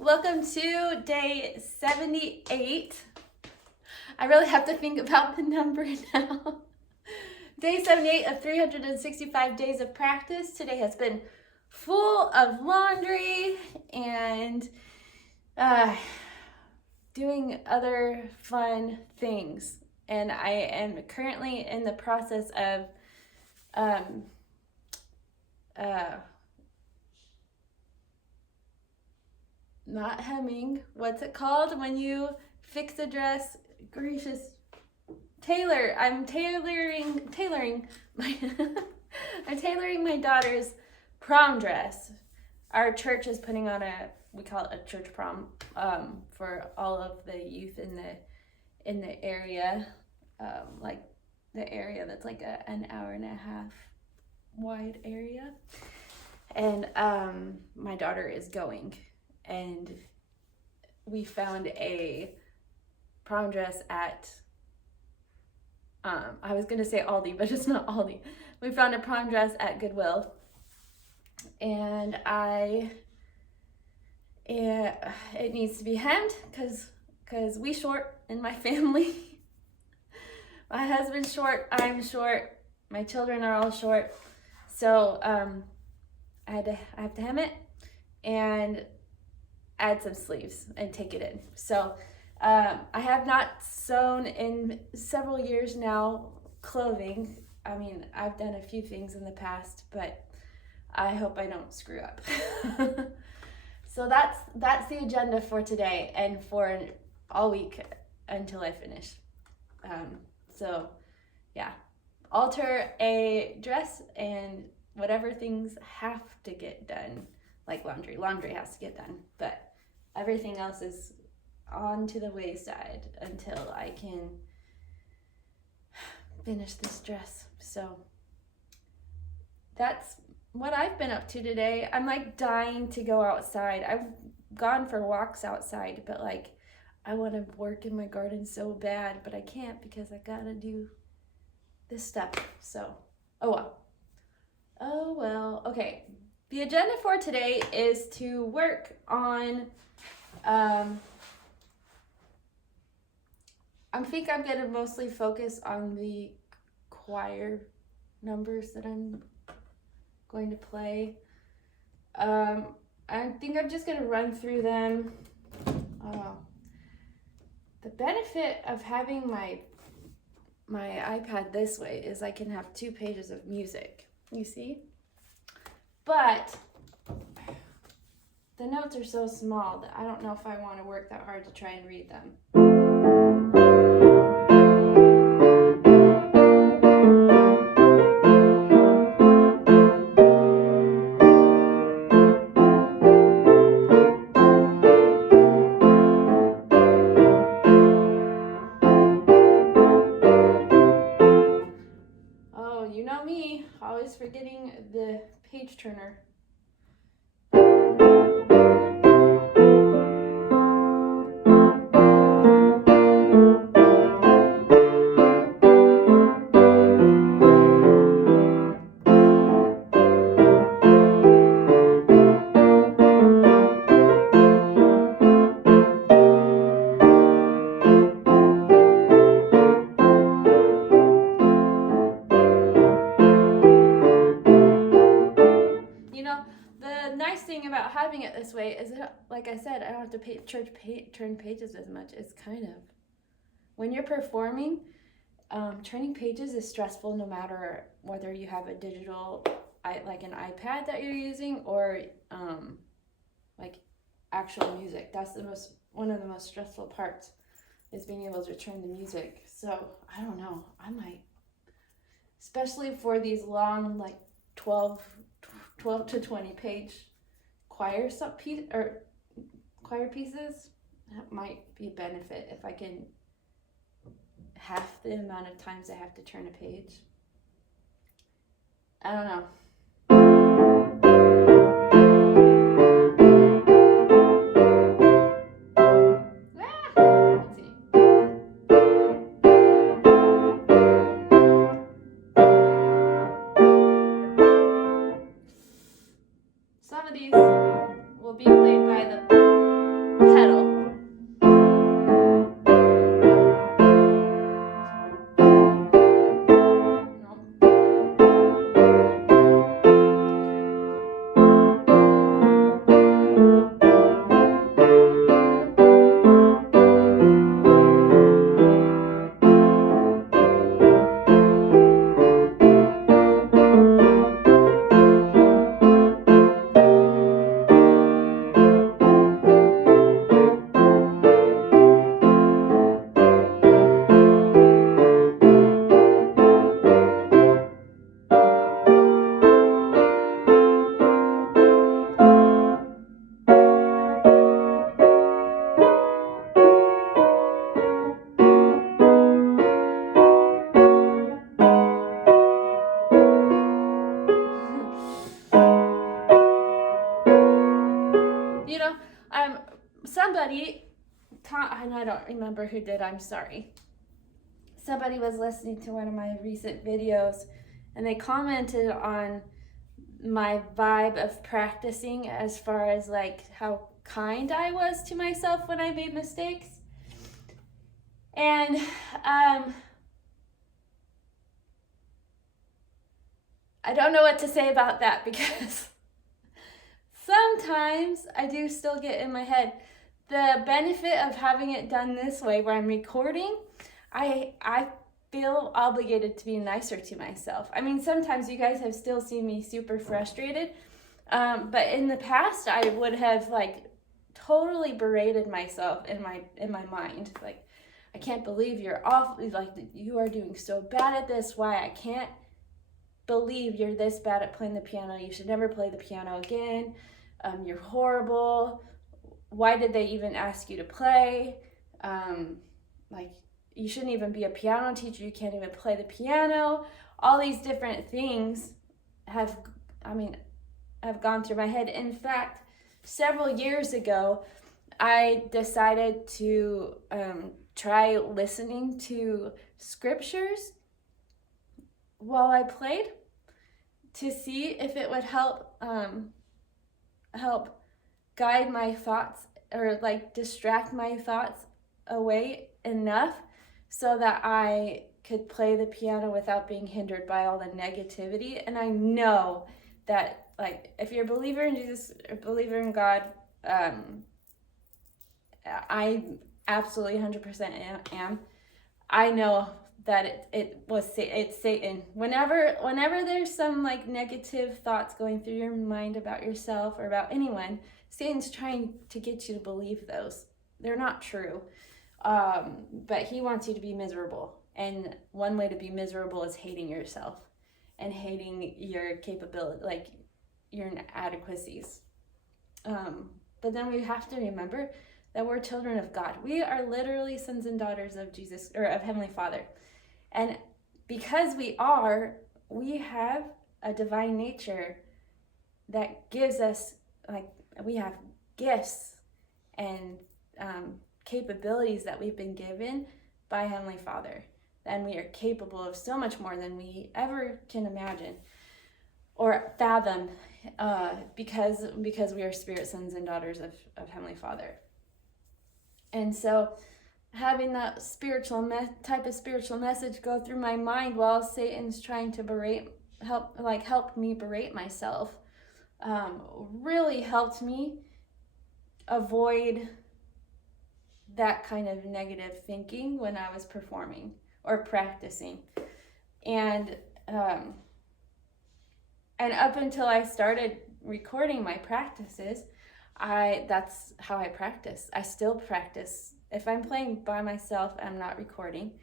Welcome to day 78. I really have to think about the number now. Day 78 of 365 days of practice. Today has been full of laundry and doing other fun things. And I am currently in the process of not hemming. What's it called when you fix a dress? Gracious. I'm tailoring my I'm tailoring my daughter's prom dress. Our church is putting on we call it a church prom for all of the youth in the area, like the area that's like an hour and a half wide area. And my daughter is going, and we found a prom dress at I was gonna say Aldi, but it's not Aldi. We found a prom dress at Goodwill, and it needs to be hemmed because we short in my family. My husband's short, I'm short, my children are all short, so I have to hem it and add some sleeves and take it in. So I have not sewn in several years now clothing. I mean, I've done a few things in the past, but I hope I don't screw up. So that's the agenda for today and for all week until I finish. So yeah, alter a dress and whatever things have to get done, like laundry has to get done, but everything else is on to the wayside until I can finish this dress. So that's what I've been up to today. I'm like dying to go outside. I've gone for walks outside, but like I want to work in my garden so bad, but I can't because I gotta do this stuff. So oh well. Okay, the agenda for today is to work on I think I'm going to mostly focus on the choir numbers that I'm going to play. I think I'm just going to run through them. The benefit of having my iPad this way is I can have 2 pages of music, you see? But the notes are so small that I don't know if I want to work that hard to try and read them. Oh, you know me, always forgetting the page turner. The nice thing about having it this way is that, like I said, I don't have to turn pages as much. It's kind of, when you're performing, turning pages is stressful no matter whether you have a digital, like an iPad that you're using, or like actual music. That's one of the most stressful parts, is being able to turn the music. So I don't know, I might, especially for these long, like 12 to 20 page choir pieces, that might be a benefit if I can half the amount of times I have to turn a page. I don't know. Let's see. Some of these will be played by the Somebody, and I don't remember who did, I'm sorry. Somebody was listening to one of my recent videos and they commented on my vibe of practicing as far as like how kind I was to myself when I made mistakes. And I don't know what to say about that because sometimes I do still get in my head. The benefit of having it done this way where I'm recording, I feel obligated to be nicer to myself. I mean, sometimes you guys have still seen me super frustrated, but in the past I would have like totally berated myself in my mind. Like, I can't believe you're off, like you are doing so bad at this. Why? I can't believe you're this bad at playing the piano. You should never play the piano again. You're horrible. Why did they even ask you to play? Like, you shouldn't even be a piano teacher. You can't even play the piano. All these different things have gone through my head. In fact, several years ago, I decided to try listening to scriptures while I played to see if it would help guide my thoughts or like distract my thoughts away enough so that I could play the piano without being hindered by all the negativity. And I know that, like, if you're a believer in Jesus, a believer in God, I absolutely 100% am. I know that it's Satan. Whenever there's some like negative thoughts going through your mind about yourself or about anyone, Satan's trying to get you to believe those. They're not true. But he wants you to be miserable. And one way to be miserable is hating yourself and hating your capability, like your inadequacies. But then we have to remember that we're children of God. We are literally sons and daughters of Jesus, or of Heavenly Father. And because we have a divine nature that gives us, like, we have gifts and capabilities that we've been given by Heavenly Father. And we are capable of so much more than we ever can imagine or fathom, because we are spirit sons and daughters of Heavenly Father. And so having that type of spiritual message go through my mind while Satan's trying to help me berate myself, really helped me avoid that kind of negative thinking when I was performing or practicing. And up until I started recording my practices, that's how I practice. I still practice. If I'm playing by myself, I'm not recording,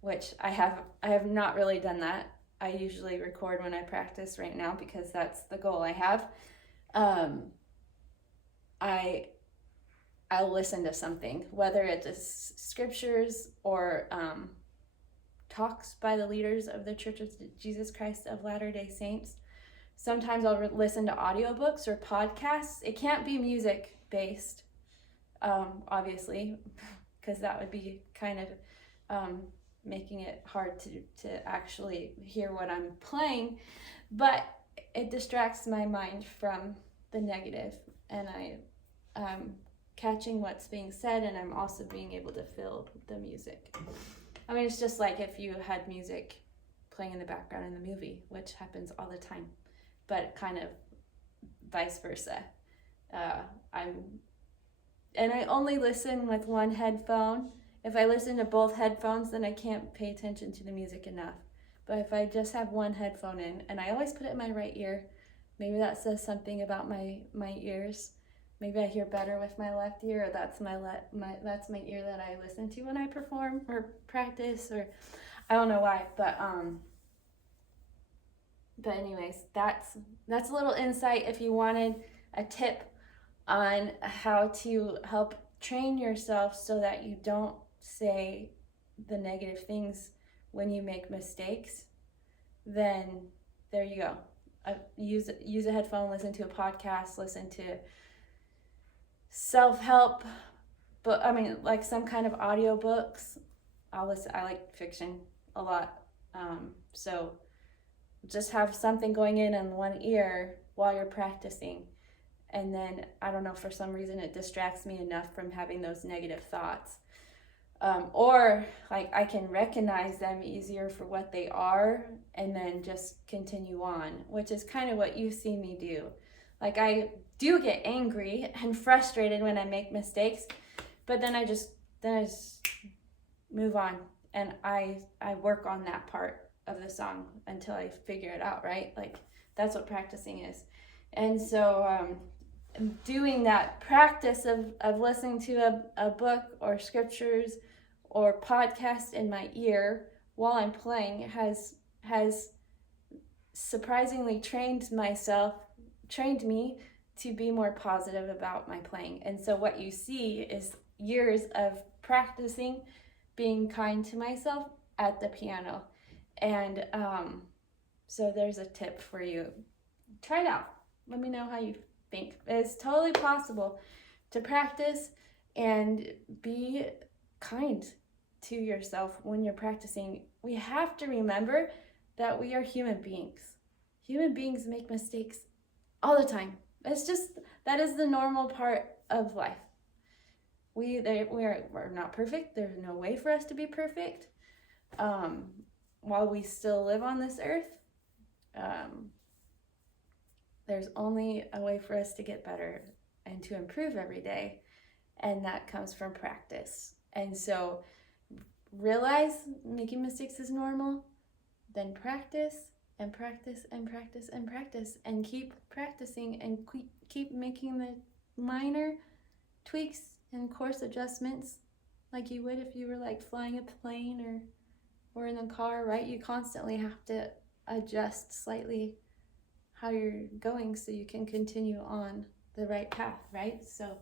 which I have not really done that. I usually record when I practice right now because that's the goal I have. I'll listen to something, whether it's scriptures or talks by the leaders of the Church of Jesus Christ of Latter-day Saints. Sometimes I'll listen to audiobooks or podcasts. It can't be music based, obviously, because that would be kind of making it hard to actually hear what I'm playing. But it distracts my mind from the negative, and I'm catching what's being said, and I'm also being able to feel the music. I mean, it's just like if you had music playing in the background in the movie, which happens all the time, but kind of vice versa. I only listen with one headphone. If I listen to both headphones, then I can't pay attention to the music enough. But if I just have one headphone in, and I always put it in my right ear, maybe that says something about my ears. Maybe I hear better with my left ear, or that's my ear that I listen to when I perform or practice, or I don't know why, but anyways, that's a little insight if you wanted a tip on how to help train yourself so that you don't say the negative things when you make mistakes. Then there you go. Use a headphone, listen to a podcast, listen to self-help, but I mean, like some kind of audiobooks. I'll listen. I like fiction a lot. So just have something going in one ear while you're practicing. And then, I don't know, for some reason it distracts me enough from having those negative thoughts. Or like I can recognize them easier for what they are and then just continue on, which is kind of what you see me do. Like I do get angry and frustrated when I make mistakes, but then I just move on, and I work on that part of the song until I figure it out, right? Like that's what practicing is. And so doing that practice of listening to a book or scriptures or podcast in my ear while I'm playing has surprisingly trained me to be more positive about my playing. And so what you see is years of practicing being kind to myself at the piano. And so there's a tip for you. Try it out. Let me know how you think. It's totally possible to practice and be kind to yourself when you're practicing. We have to remember that we are human beings. Human beings make mistakes all the time. That is the normal part of life. We're not perfect. There's no way for us to be perfect. While we still live on this earth, there's only a way for us to get better and to improve every day, and that comes from practice. And so realize making mistakes is normal, then practice and practice and practice and practice, and keep practicing and keep making the minor tweaks and course adjustments like you would if you were like flying a plane or in the car, right? You constantly have to adjust slightly how you're going so you can continue on the right path, right? So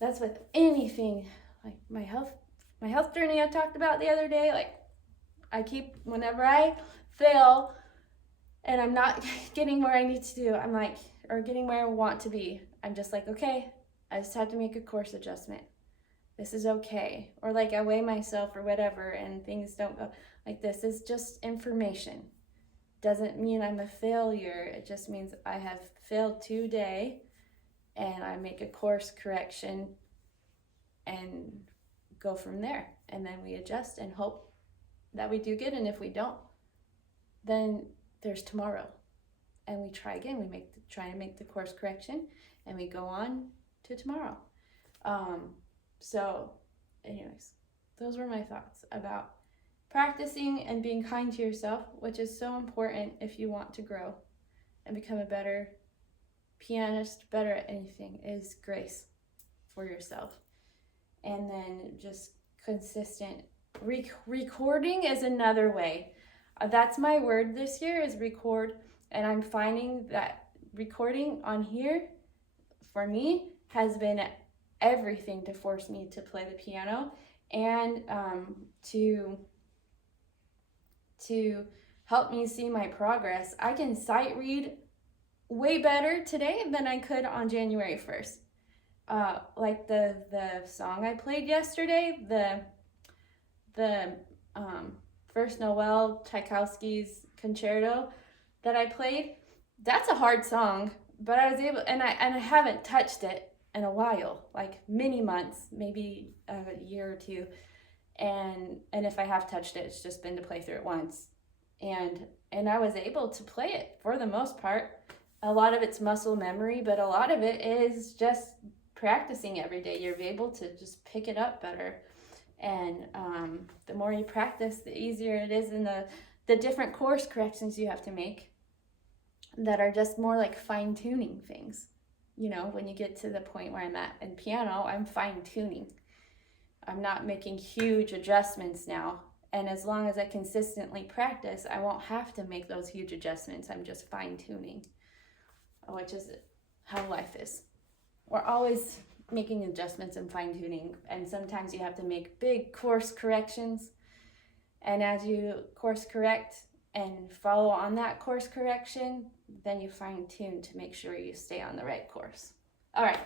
that's with anything. Like my health journey I talked about the other day, like whenever I fail and I'm not getting where I need to do, I'm like, or getting where I want to be, I'm just like, okay, I just have to make a course adjustment. This is okay. Or like I weigh myself or whatever and things don't go like this. Is just information. Doesn't mean I'm a failure. It just means I have failed today and I make a course correction and go from there. And then we adjust and hope that we do good. And if we don't, then there's tomorrow. And we try again. We try and make the course correction and we go on to tomorrow. So anyways, those were my thoughts about practicing and being kind to yourself, which is so important if you want to grow and become a better pianist, better at anything, is grace for yourself. And then just consistent recording is another way. That's my word this year, is record. And I'm finding that recording on here for me has been everything to force me to play the piano and to help me see my progress. I can sight read way better today than I could on January 1st. Like the song I played yesterday, the first Noel Tchaikovsky's concerto that I played, that's a hard song, but I was able, and I haven't touched it in a while, like many months, maybe a year or two. And if I have touched it, it's just been to play through it once. And I was able to play it for the most part. A lot of it's muscle memory, but a lot of it is just practicing every day. You're able to just pick it up better. And the more you practice, the easier it is. And the different course corrections you have to make that are just more like fine-tuning things. You know, when you get to the point where I'm at in piano, I'm fine-tuning. I'm not making huge adjustments now. And as long as I consistently practice, I won't have to make those huge adjustments. I'm just fine-tuning, which is how life is. We're always making adjustments and fine-tuning. And sometimes you have to make big course corrections. And as you course correct and follow on that course correction, then you fine-tune to make sure you stay on the right course. All right.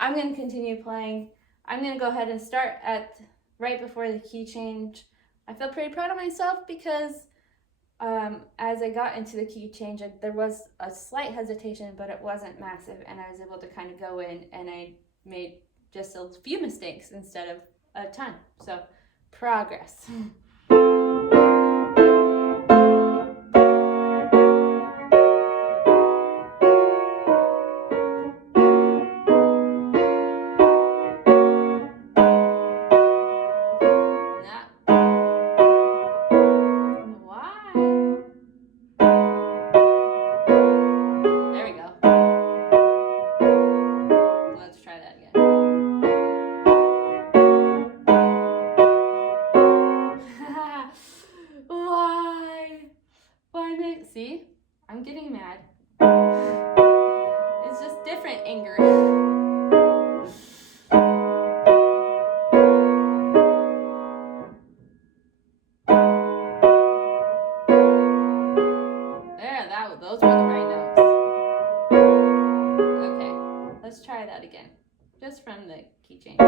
I'm going to continue playing. I'm going to go ahead and start at right before the key change. I feel pretty proud of myself because as I got into the key change, there was a slight hesitation, but it wasn't massive, and I was able to kind of go in, and I made just a few mistakes instead of a ton. So, progress. See? I'm getting mad. It's just different anger. There, those were the right notes. Okay, let's try that again. Just from the key change.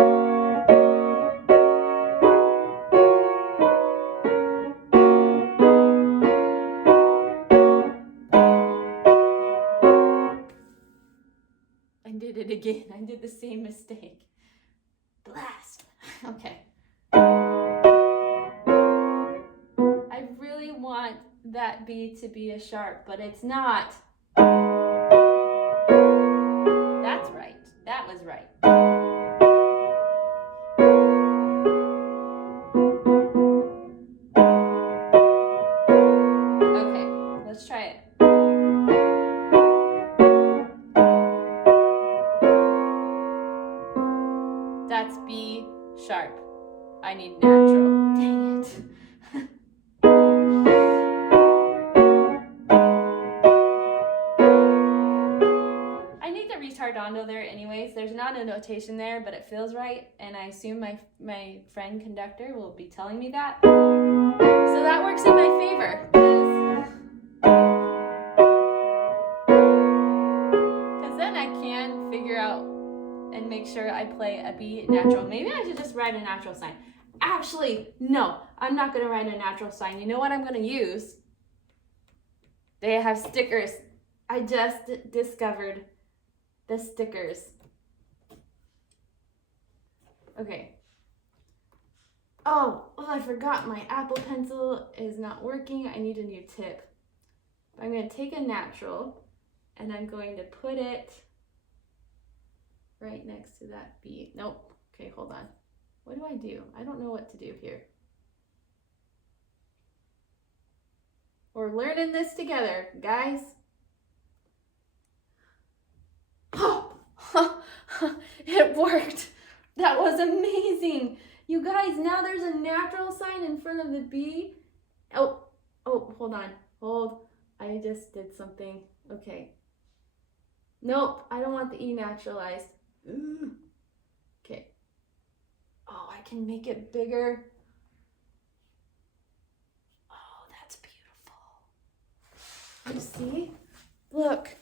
I did it again. I did the same mistake. Blast. Okay. I really want that B to be a sharp, but it's not. That's right. That was right. Okay, let's try it. That's B sharp. I need natural. Dang it. I need the retardando there anyways. There's not a notation there, but it feels right, and I assume my friend conductor will be telling me that. So that works in my favor. Because then I can figure out and make sure I play a B natural. Maybe I should just write a natural sign. Actually, no, I'm not going to write a natural sign. You know what I'm going to use? They have stickers. I just discovered the stickers. Okay. Oh, I forgot my Apple Pencil is not working. I need a new tip. I'm going to take a natural and I'm going to put it right next to that B. Nope. Okay, hold on. What do I do? I don't know what to do here. We're learning this together, guys. Oh, it worked. That was amazing. You guys, now there's a natural sign in front of the B. Oh, hold on. I just did something. Okay. Nope, I don't want the E naturalized. Okay. Oh, I can make it bigger. Oh, that's beautiful. You see? Look.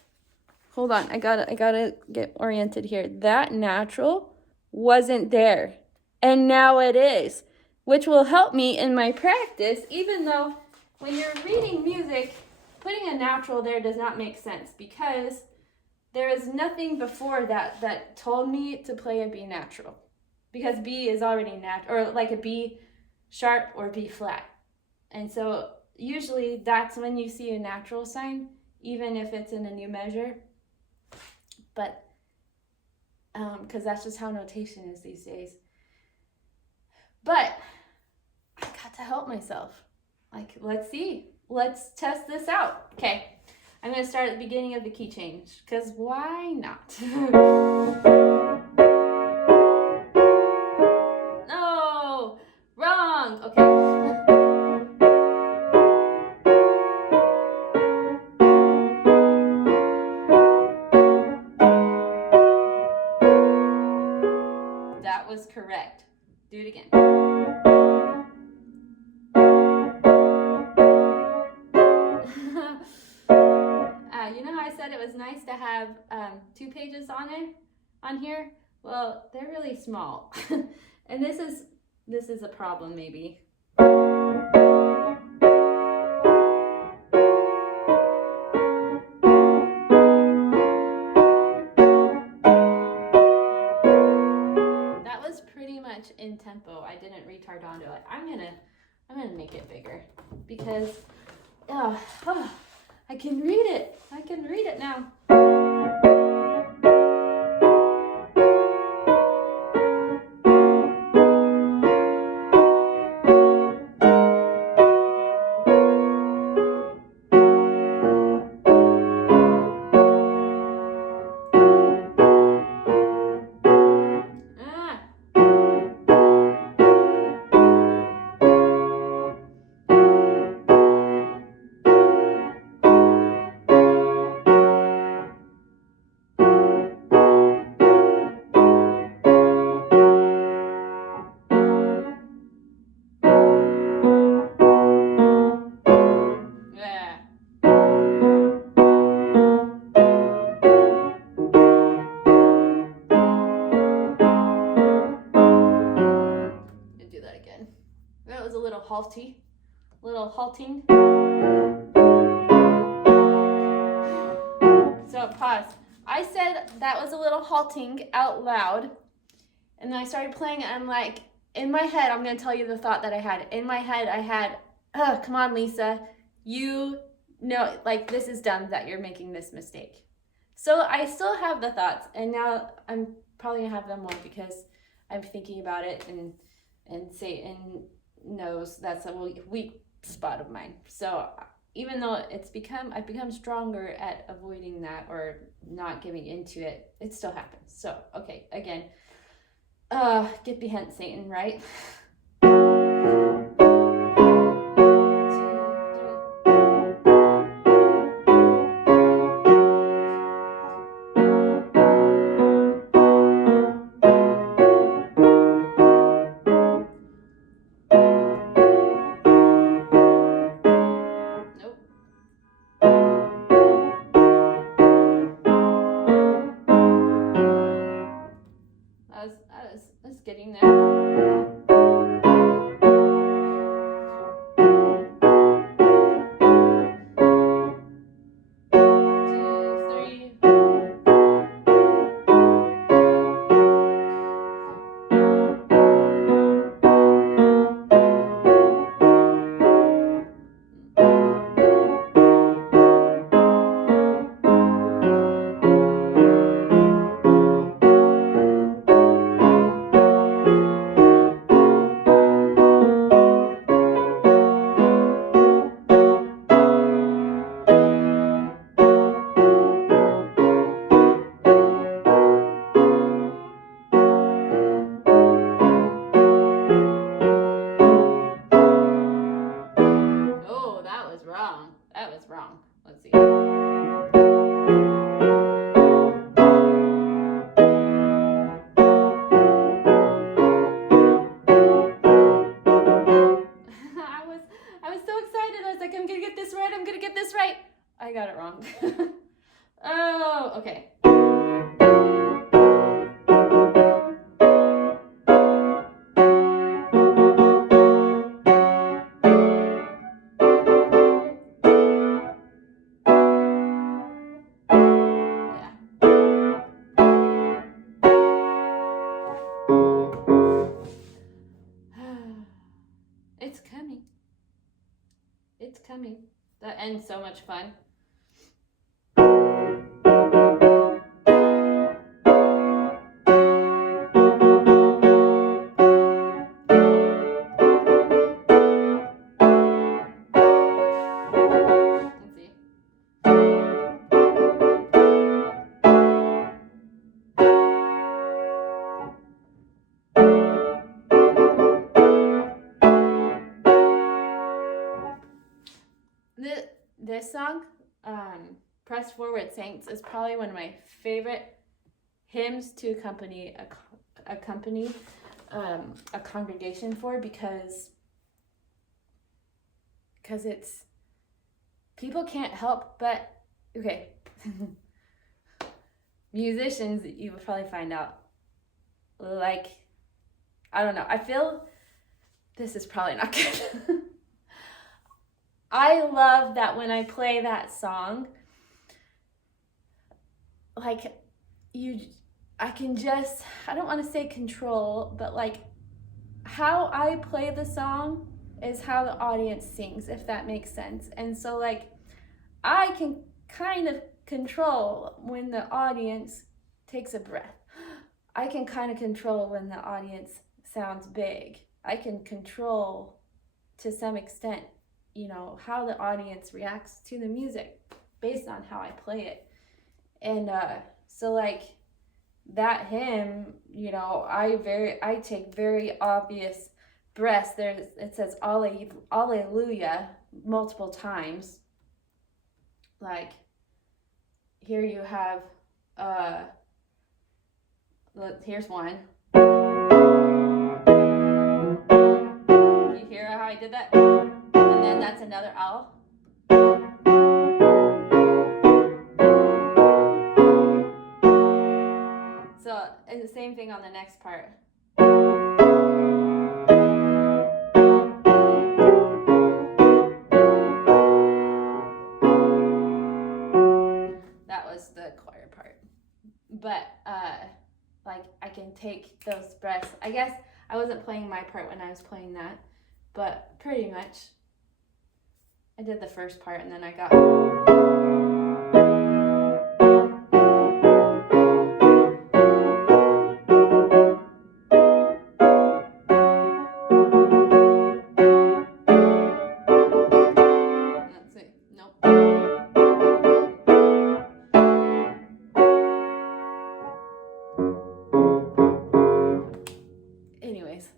Hold on, I gotta get oriented here. That natural wasn't there, and now it is, which will help me in my practice, even though when you're reading music, putting a natural there does not make sense because there is nothing before that told me to play a B natural, because B is already or like a B sharp or B flat. And so usually that's when you see a natural sign, even if it's in a new measure. But because that's just how notation is these days. But I got to help myself. Like, let's see. Let's test this out. Okay, I'm going to start at the beginning of the key change, because why not? No, wrong. Okay. Was correct. Do it again. You know how I said it was nice to have 2 pages on here? Well, they're really small. And this is a problem maybe. That was pretty much in tempo. I didn't retardando it. I'm gonna make it bigger because I can read it. I can read it now. Do that again. That was a little halting. So pause. I said that was a little halting out loud, and then I started playing, and I'm like, in my head, I'm gonna tell you the thought that I had. In my head, I had, come on, Lisa, you know, like, this is dumb that you're making this mistake. So I still have the thoughts, and now I'm probably gonna have them more because I'm thinking about it, and Satan knows that's a weak spot of mine. So even though I've become stronger at avoiding that or not giving into it, it still happens. So, okay, again, get behind Satan, right? That's getting there. 2, 3. That was wrong. Let's see. I was so excited. I was like, I'm gonna get this right. I got it wrong. Oh, okay. It's coming. That ends so much fun. Let's see. This song, Press Forward Saints, is probably one of my favorite hymns to accompany a congregation for, because it's, people can't help but, okay, musicians, you will probably find out, like, I don't know. I feel this is probably not good. I love that when I play that song, like, I can just, I don't want to say control, but like how I play the song is how the audience sings, if that makes sense. And so like I can kind of control when the audience takes a breath. I can kind of control when the audience sounds big. I can control to some extent, how the audience reacts to the music based on how I play it. And so like that hymn, I take very obvious breaths. It says Alleluia multiple times. Like here you have here's one. You hear how I did that? And then that's another L. So it's the same thing on the next part. That was the choir part. But like I can take those breaths. I guess I wasn't playing my part when I was playing that, but pretty much I did the first part and then I got let's see. Nope. Anyways,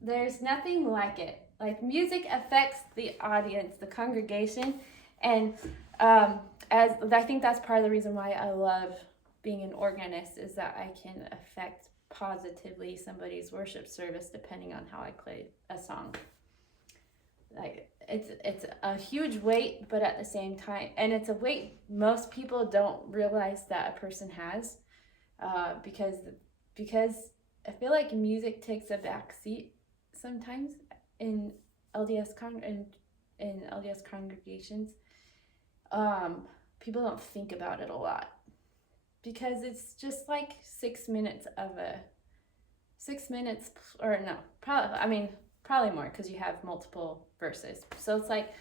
there's nothing like it. Like music affects the audience, the congregation, and as I think that's part of the reason why I love being an organist is that I can affect positively somebody's worship service depending on how I play a song. Like it's a huge weight, but at the same time, and it's a weight most people don't realize that a person has, because I feel like music takes a back seat sometimes in LDS congregations. People don't think about it a lot because it's just like 6 minutes or no, probably more because you have multiple verses. So it's like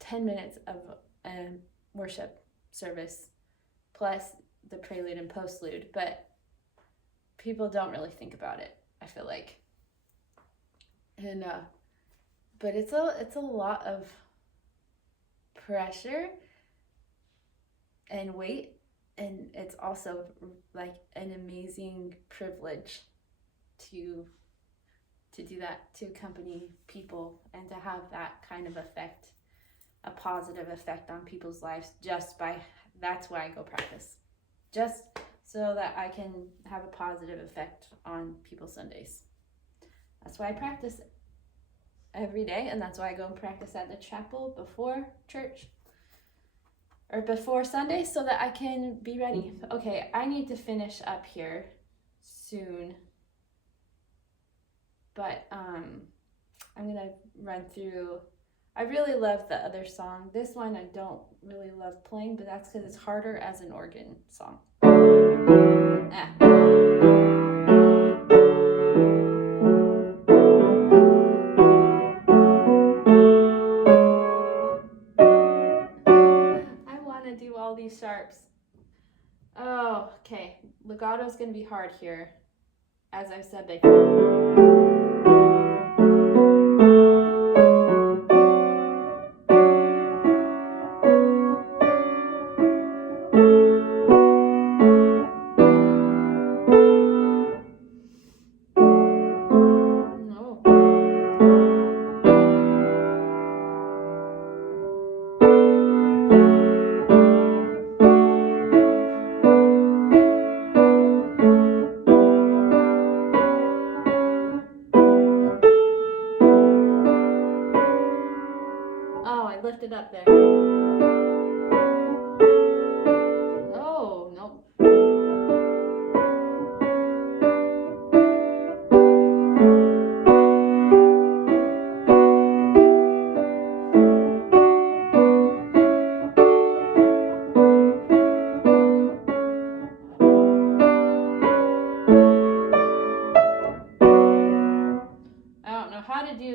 10 minutes of worship service plus the prelude and postlude, but people don't really think about it, I feel like. And but it's a lot of pressure and weight, and it's also like an amazing privilege to do that, to accompany people and to have that kind of effect, a positive effect on people's lives that's why I go practice, just so that I can have a positive effect on people's Sundays. That's why I practice every day, and that's why I go and practice at the chapel before church or before Sunday so that I can be ready. Okay, I need to finish up here soon, but I'm gonna run through. I really love the other song. This one I don't really love playing, but that's because it's harder as an organ song. I want to do all these sharps. Oh, okay. Legato is going to be hard here, as I've said before.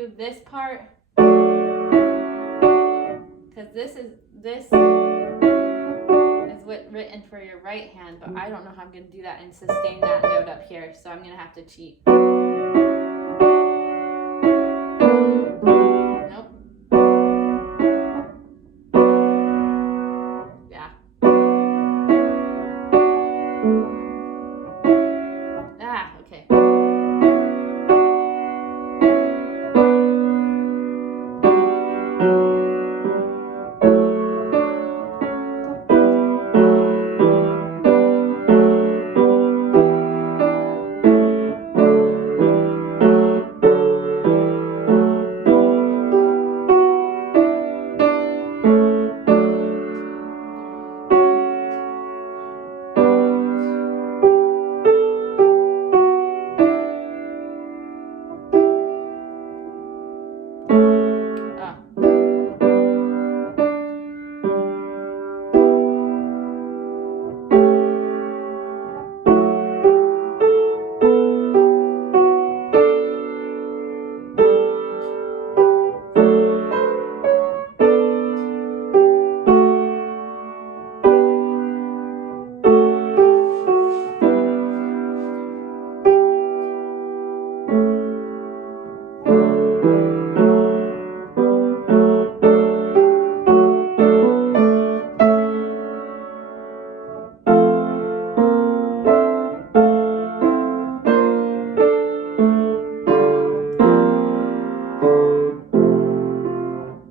do this part, because this is what written for your right hand, but I don't know how I'm going to do that and sustain that note up here, so I'm going to have to cheat. Nope. Yeah. Ah, okay.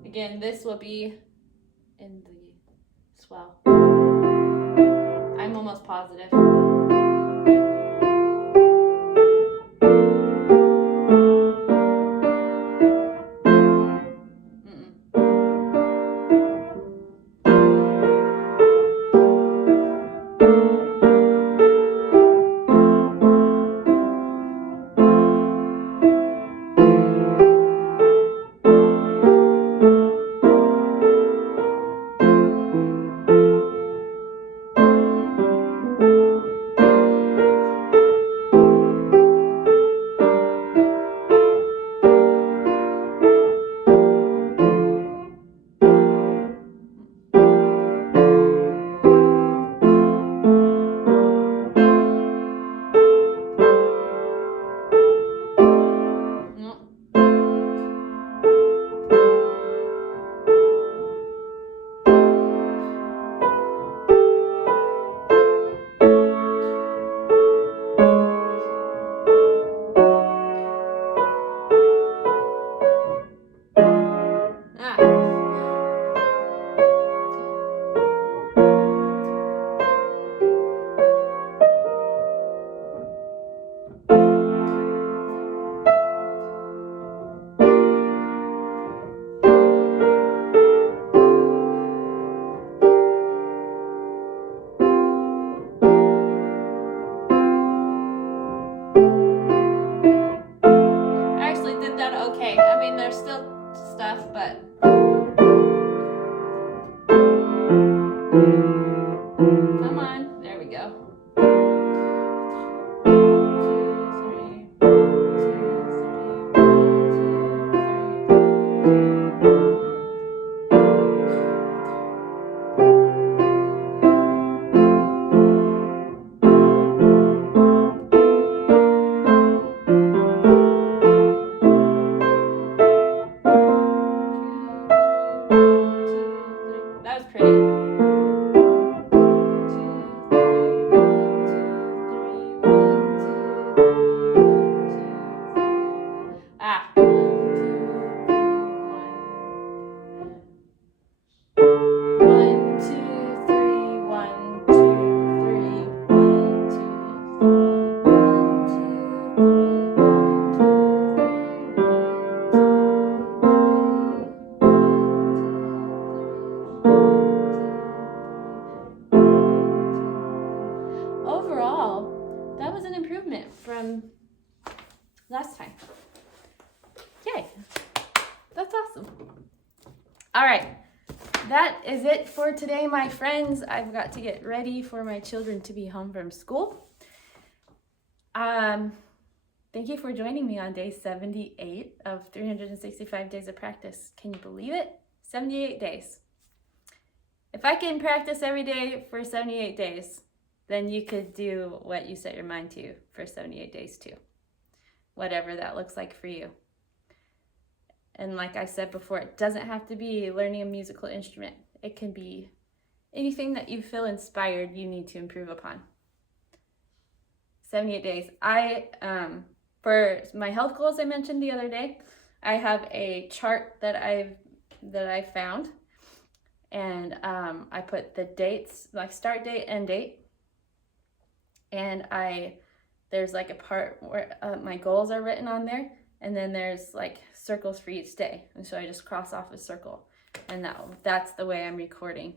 Again, this will be in the swell. I'm almost positive. Okay, I mean, there's still stuff, but come on, there we go. 2, 3, 2, 3. That was pretty. Overall, that was an improvement from last time. Yay, that's awesome. All right, that is it for today, my friends. I've got to get ready for my children to be home from school. Thank you for joining me on day 78 of 365 days of practice. Can you believe it? 78 days. If I can practice every day for 78 days, then you could do what you set your mind to for 78 days too. Whatever that looks like for you. And like I said before, it doesn't have to be learning a musical instrument. It can be anything that you feel inspired you need to improve upon. 78 days. For my health goals I mentioned the other day, I have a chart that I found, and I put the dates, like start date, end date, and there's like a part where my goals are written on there, and then there's like circles for each day, and so I just cross off a circle, and that's the way I'm recording.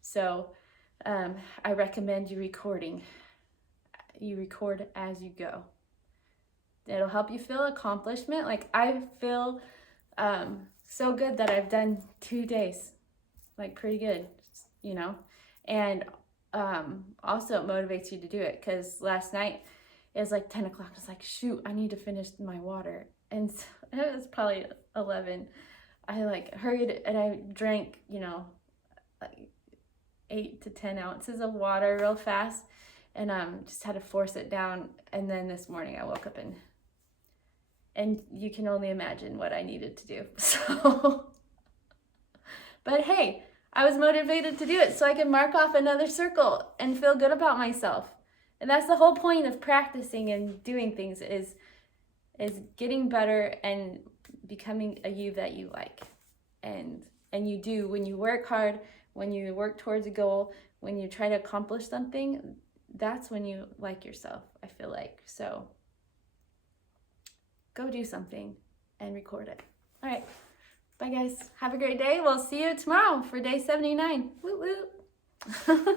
So I recommend you recording. You record as you go. It'll help you feel accomplishment. Like I feel so good that I've done 2 days, like pretty good, you know. And also it motivates you to do it, because last night it was like 10 o'clock. I was like, shoot, I need to finish my water. And so, it was probably 11. I like hurried and I drank, you know, like 8 to 10 ounces of water real fast, and just had to force it down. And then this morning I woke up and you can only imagine what I needed to do. So, but hey, I was motivated to do it so I can mark off another circle and feel good about myself. And that's the whole point of practicing and doing things, is getting better and becoming a you that you like. And you do, when you work hard, when you work towards a goal, when you try to accomplish something, that's when you like yourself, I feel like. So go do something and record it. All right. Bye, guys. Have a great day. We'll see you tomorrow for day 79. Woo woo.